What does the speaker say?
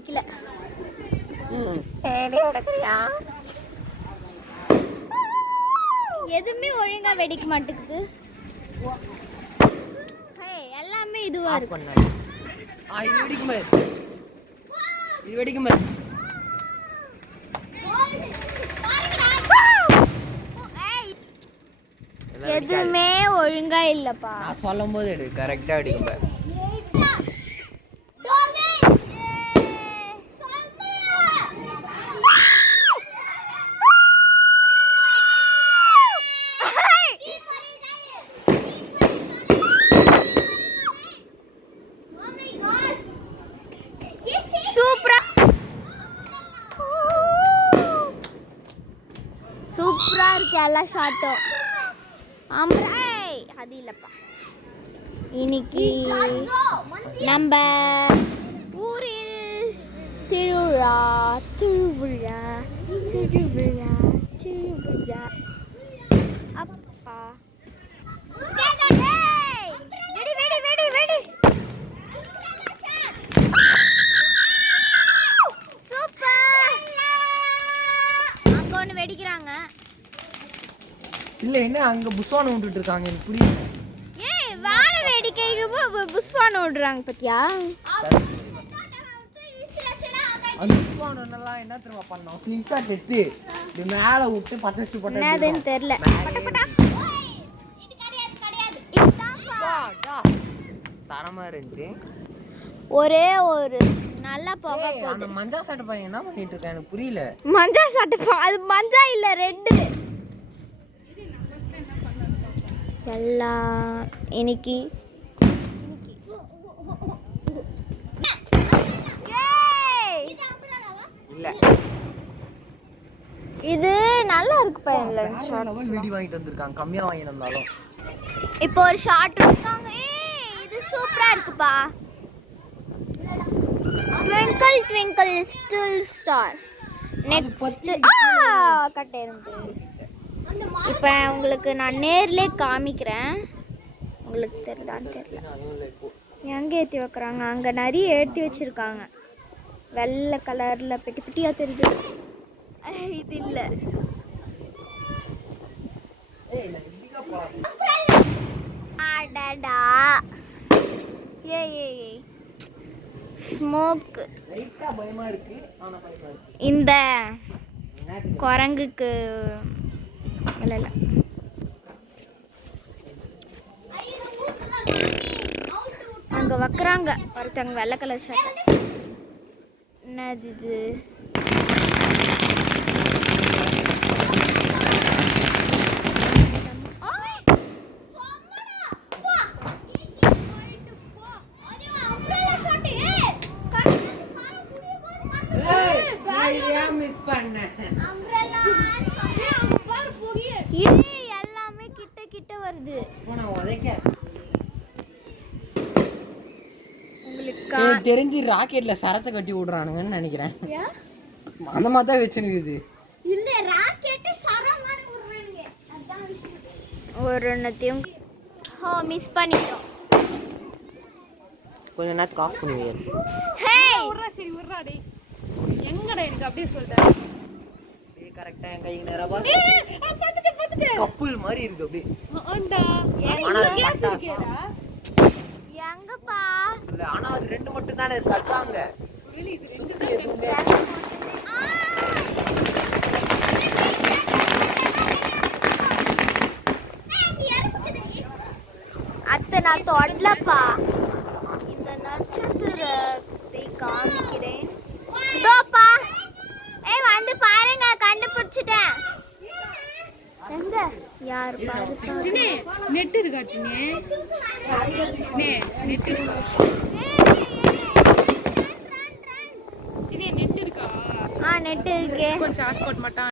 வெடிக்கல. ஏடி உடைக்கிறியா? எதுவுமே ஒழுங்கா வெடிக்க மாட்டேங்குது. எல்லாமே இதுவா இருக்கு. இது வெடிக்குமே, இது வெடிக்குமே. எதுவுமே ஒழுங்கா இல்லப்பா. நான் சொல்லும் போது எடு, கரெக்டா வெடிக்குமே. சூப்பரா இருக்கு எல்லா ஷாட்டும். அது இல்லப்பா. இன்னைக்கு நம்ம ஊரில் திருவிழா திருவிழா திருவிழா திருவிழா. அப்பா வெடி வெடி வெடி வெடி. சூப்பர். அங்க ஒன்று வெடிக்கிறாங்க. இல்ல என்ன அங்க புஸ்வானம் விட்டுட்டு இருக்காங்க, எனக்கு புரியல. ஏய் வான வேடிக்கைக்கு புஸ்வானம் விடுறாங்க பத்தியா? அந்த புஸ்வானம் எல்லாம் என்ன தெரியுமா பண்ணோம்? ஸ்லிங் ஷாட் எடுத்து இது மேல விட்டு பத்து வச்சு போட்டா என்னதுன்னு தெரியல. தரமா இருந்துச்சு. ஒரே ஒரு நல்லா போக போகுது. அந்த மஞ்சா சட்டை பையன் என்ன பண்ணிட்டு இருக்கான் எனக்கு புரியல. மஞ்சா சட்டை அது மஞ்சா இல்ல ரெட். எல்லாம் இன்னைக்கு இல்ல இது நல்லா இருக்கு பையன்ல. வெடி வாங்கிட்டு வந்திருக்காங்க, கம்மியா வாங்கிட்டு வந்தாலும். இப்போ ஒரு ஷாட் இருக்காங்க. இது சூப்பரா இருக்குப்பா. Twinkle twinkle little star. Next கட்டேருந்து. இப்போ உங்களுக்கு நான் நேர்ல காமிக்கிறேன். உங்களுக்கு தெரியலான்னு தெரியல. எங்கே ஏற்றி வைக்கிறாங்க? அங்கே நிறைய ஏற்றி வச்சிருக்காங்க. வெள்ளை கலர்ல பெட்டி பெட்டியா தெரியுது. இது இல்லை. அடடா ஏய் ஸ்மோக். இந்த குரங்குக்கு இல்லை இல்லை அங்கே வைக்கிறாங்க ஒருத்தவங்க வெள்ளை கலர் ஷர்ட். என்னது இது? எல்லாமே கிட்ட கிட்ட வருது. எனக்கு தெரிஞ்சு ராக்கெட்ல சரத்தை கட்டி விடுறானுங்கன்னு நினைக்கிறேன். அந்த மாதிரி தான் வச்சுனுக்குது. இல்ல ராக்கெட் சரம் மாதிரி விடுறானுங்க. அதான் விஷயம். ஒரு நத்தையும் மிஸ் பண்ணிட்டோம். கொஞ்ச நேரத்துக்கு ஆஃப் பண்ணுவீங்க. ஹே உர்றா சரி உர்றா டேய். எங்கடா எனக்கு அப்படியே சொல்றேன். டேய் கரெக்ட்டா என் கைக்கு நேரா பாரு. பாத்துட்டேன். கப்புல் மாதிரி இருக்கு அப்படியே. ஆண்டா. ஆனா பட்டாசா. எங்கப்பா? இல்ல ஆனா அது ரெண்டு மட்டும் தானே தட்டாங்க. வெளிய இது ரெண்டு சுத்தி எதுவுமே அத்தை நான் தொடலப்பா. இந்த நட்சத்திரத்தை காமிக்கிறேன். இதோப்பா. வந்து பாருங்க, கண்டுபிடிச்சிட்டேன். எங்க யார் பாரு? டினே நெட் இருக்கா டினே? நே நெட் இருக்கா? டினே நெட் இருக்கா? நெட் இருக்கே. கொஞ்சம் சார்ஜ் போட மாட்டான்.